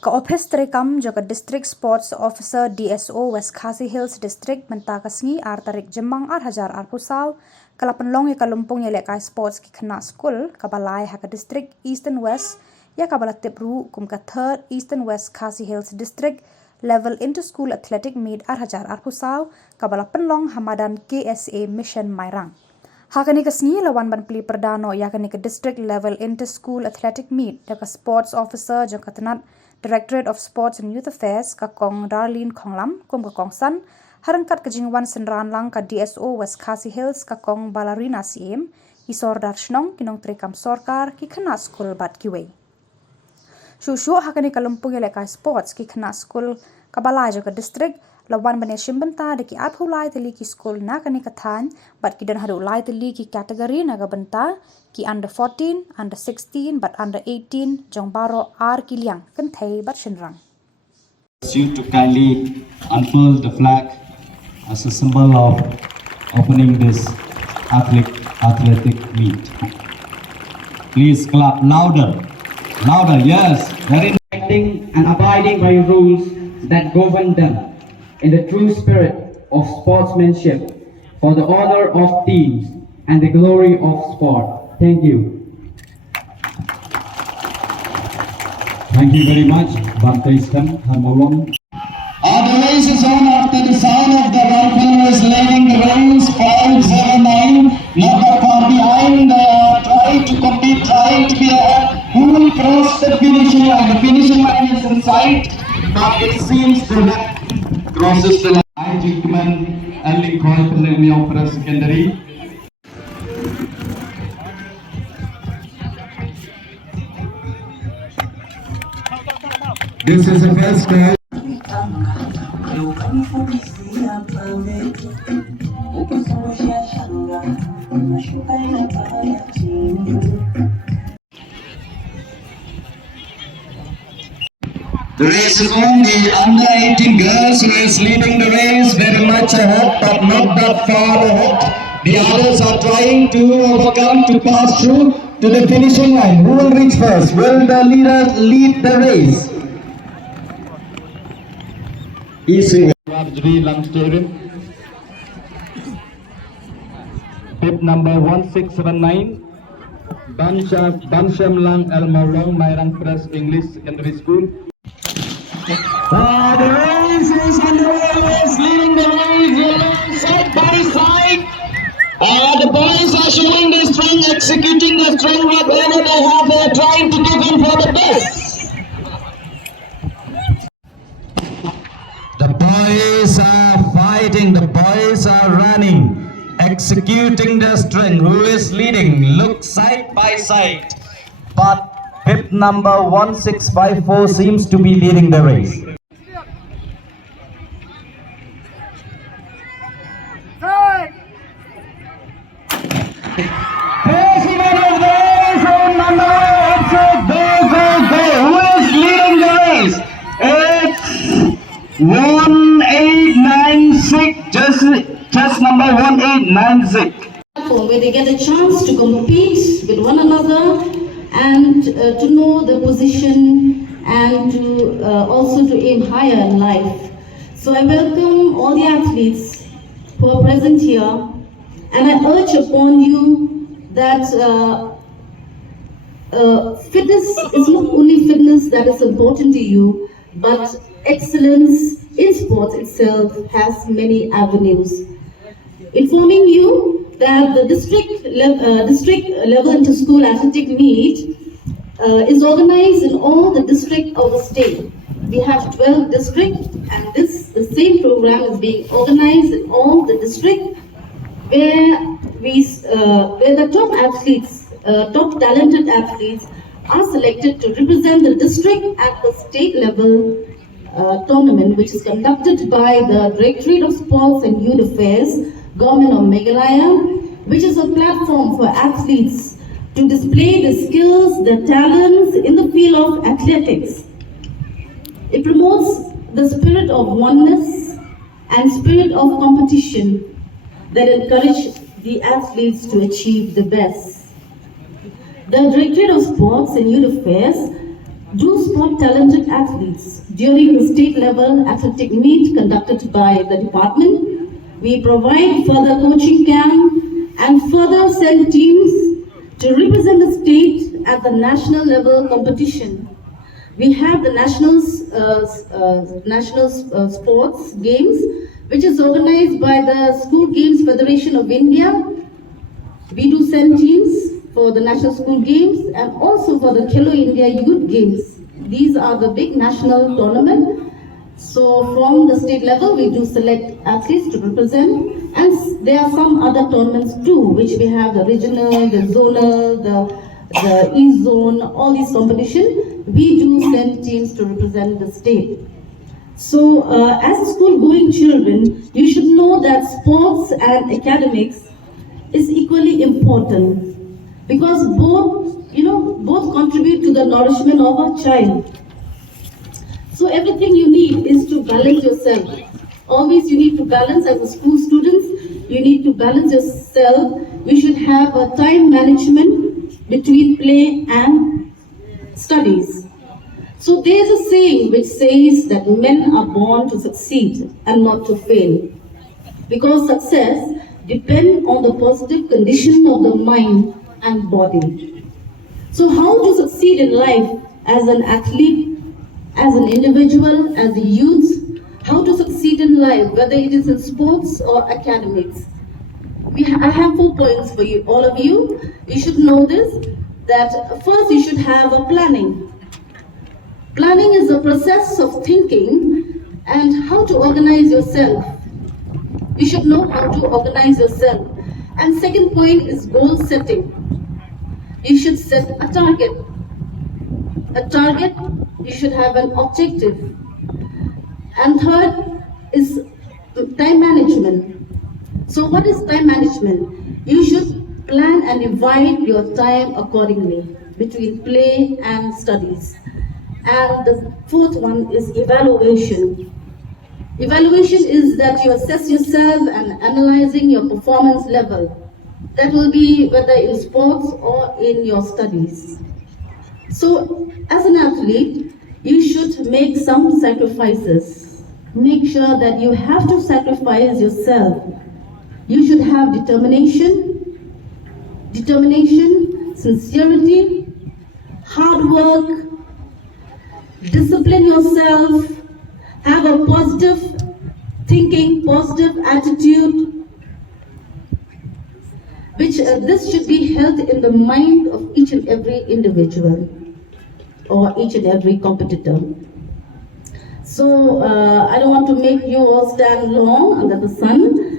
Ka Office Terekam juga District Sports Officer DSO West Khasi Hills District Bynta kasngi ar tarik jemang ar hajar ar pusau kala penlong ya kalumpung ya lekai sports ki kena Skul kabalai haka District Eastern West ya kabala tipru kum ka third Eastern West Khasi Hills District level into school athletic meet ar hajar ar pusau kabala penlong hamadan KSA Mission Mairang. Hakani kasngi lawan ban peli perdano yakani ke district level inter school athletic meet daka sports officer jong katanat Directorate of Sports and Youth Affairs ka kong Darlene Khonglam kum ka kong san harangkat ke jingwan senran lang ka DSO West Khasi Hills ka kong Ballerina CM isor darshnong kinong trekam sorkar ki khana Skul bat kiwe. Shushu hakani kalumpung eleka sports ki khana Skul ka balai jo ka district lawan bane Shim Bynta de ki athu lai Tylli ki Skul na kani kathan but ki dan Haduh lai Tylli ki category na ga Bynta ki under 14 under 16 but under 18 jong baro ar ki liang kan thai bat shinrang. You to kindly unfurl the flag as a symbol of opening this athletic meet. Please clap louder, yes, very respecting and abiding by rules that govern them in the true spirit of sportsmanship for the honor of teams and the glory of sport. Thank you. Thank you very much, Bynta. The race is on after the sound of the rifle who is leading the race 509. Not far behind, trying to compete, trying to be ahead. Who will cross the finishing line? The finishing line is in sight, but it seems the crosses the line. I gentlemen, early call preliminary opera secondary. This is the first call. The race is on. The under 18 girls who is leading the race very much ahead but not that far ahead. The others are trying to overcome to pass through to the finishing line. Who will reach first? Will the leader lead the race? Pip number 1679 Shillong El Maulong Mairang Press English Secondary School. The race is underway, is leading the race side by side. The boys are showing their strength, executing their strength, whatever they have, they are trying to give in for the best. The boys are fighting, the boys are running, executing their strength. Who is leading? Look side by side. But pip number 1654 seems to be leading the race. Who is leading the race? It's 1896, just number 1896. Where they get a chance to compete with one another and to know the position and to also to aim higher in life. So I welcome all the athletes who are present here, and I urge upon you that fitness is not only fitness that is important to you, but excellence in sports itself has many avenues. Informing you that the district level inter-school athletic meet is organized in all the districts of the state. We have 12 districts, and the same program is being organized in all the districts where the top athletes, top talented athletes are selected to represent the district at the state level tournament, which is conducted by the Directorate of Sports and Youth Affairs, Government of Meghalaya, which is a platform for athletes to display the skills, the talents in the field of athletics. It promotes the spirit of oneness and spirit of competition that encourage the athletes to achieve the best. The Directorate of Sports and Youth Affairs do spot talented athletes. During the state level athletic meet conducted by the department, we provide further coaching camp and further send teams to represent the state at the national level competition. We have the national sports games, which is organized by the School Games Federation of India. We do send teams for the National School Games and also for the Khelo India Youth Games. These are the big national tournament. So from the state level, we do select athletes to represent, and there are some other tournaments too, which we have the regional, the zonal, the E-zone, all these competitions. We do send teams to represent the state. So as school-going children, you should know that sports and academics is equally important because both contribute to the nourishment of a child. So everything you need is to balance yourself. Always you need to balance as a school students, you need to balance yourself. We should have a time management between play and studies. So there's a saying which says that men are born to succeed and not to fail. Because success depends on the positive condition of the mind and body. So how to succeed in life as an athlete, as an individual, as a youth, how to succeed in life, whether it is in sports or academics. I have 4 points for you, all of you. You should know this, that first you should have a planning. Planning is a process of thinking and how to organize yourself. You should know how to organize yourself. And second point is goal setting. You should set a target. You should have an objective. And third is time management. So what is time management? You should plan and divide your time accordingly between play and studies. And the fourth one is evaluation. Evaluation is that you assess yourself and analyzing your performance level. That will be whether in sports or in your studies. So as an athlete, you should make some sacrifices. Make sure that you have to sacrifice yourself. You should have determination, sincerity, hard work, discipline yourself, have a positive thinking, positive attitude, which this should be held in the mind of each and every individual or each and every competitor. So I don't want to make you all stand long under the sun.